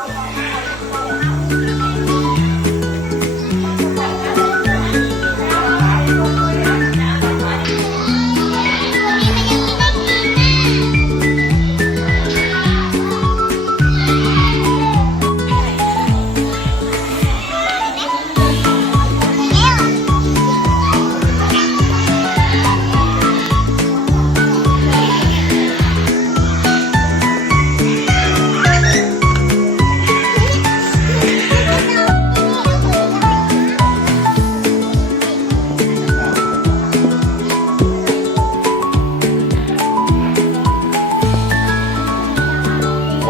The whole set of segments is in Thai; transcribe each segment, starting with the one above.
ว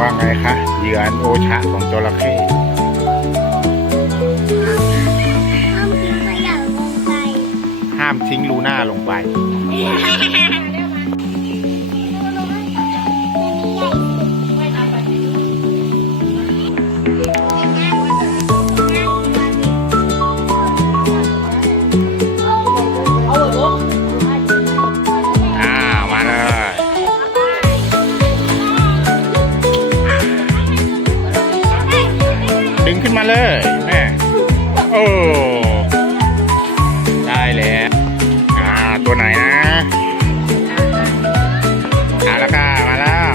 ่าไงคะเหยื่ออันโอชะของจระเข้ห้ามทิ้งลูน่าลงไปมาเลยดึงขึ้นมาเลยแม่โอ้ได้แล้วตัวไหนนะแล้วค่ะมาแล้ว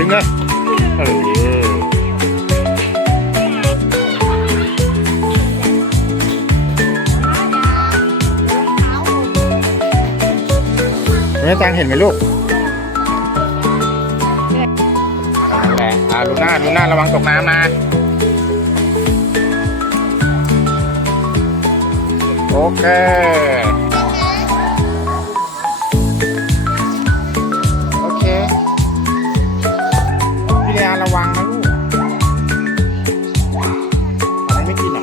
ดึงเลยแม่ตังเห็นไหมลูกนั่นแหละลูน่าระวังตกน้ำนะโอเคพี่เลียระวังนะลูกอะไรไม่กินหรอ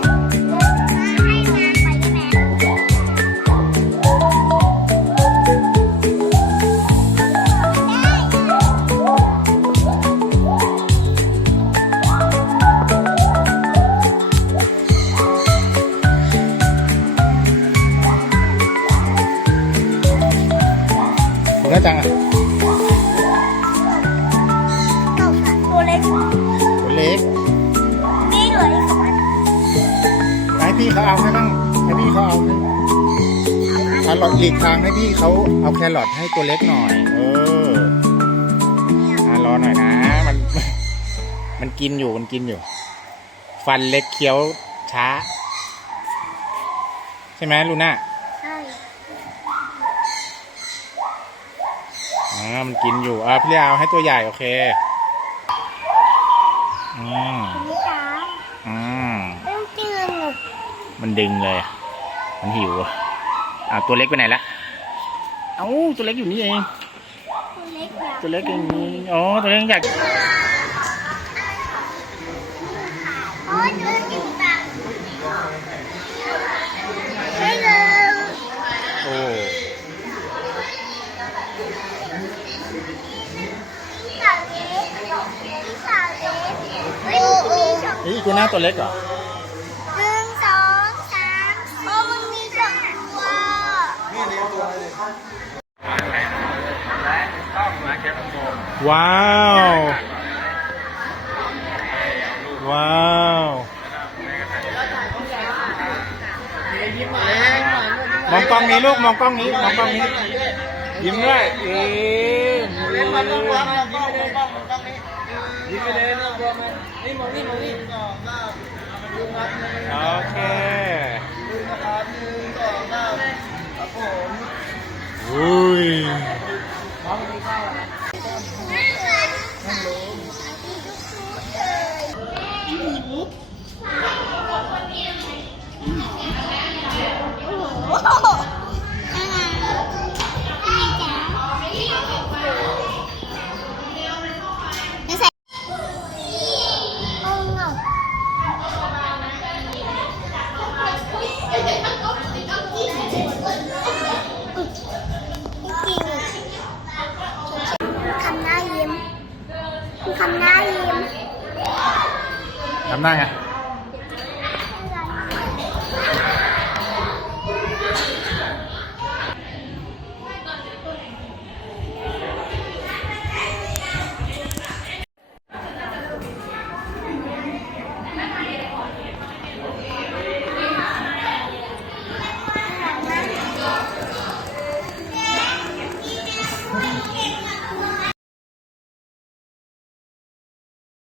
น่าจังอ่ะตัวเล็กนี่เหลืออีก2 อันให้พี่เขาเอาให้บ้างให้พี่เขาเอาแครอทหลีกทางให้พี่เขาเอาแครอทให้ตัวเล็กหน่อยรอหน่อยนะมันกินอยู่ฟันเล็กเคี้ยวช้าใช่ไหมลูน่าใช่มันกินอยู่พี่เลี้ยเอาให้ตัวใหญ่โอเคนี่จ้ามันดึงเลยมันหิวตัวเล็กไปไหนละตัวเล็กอยู่นี่เองตัวเล็กอย่างนี้ตัวเล็กอยากนี่ตัวหน้าตัวเล็กเหรอ1 2 3มันมี2 ตัวว้าวมองกล้องนี้ลูกมองกล้องนี้ยิ้มด้วยยิ้มไปเลยนี่มองนี่โอเคอุ้ย ทำหน้ายิ้ม ทำหน้าไง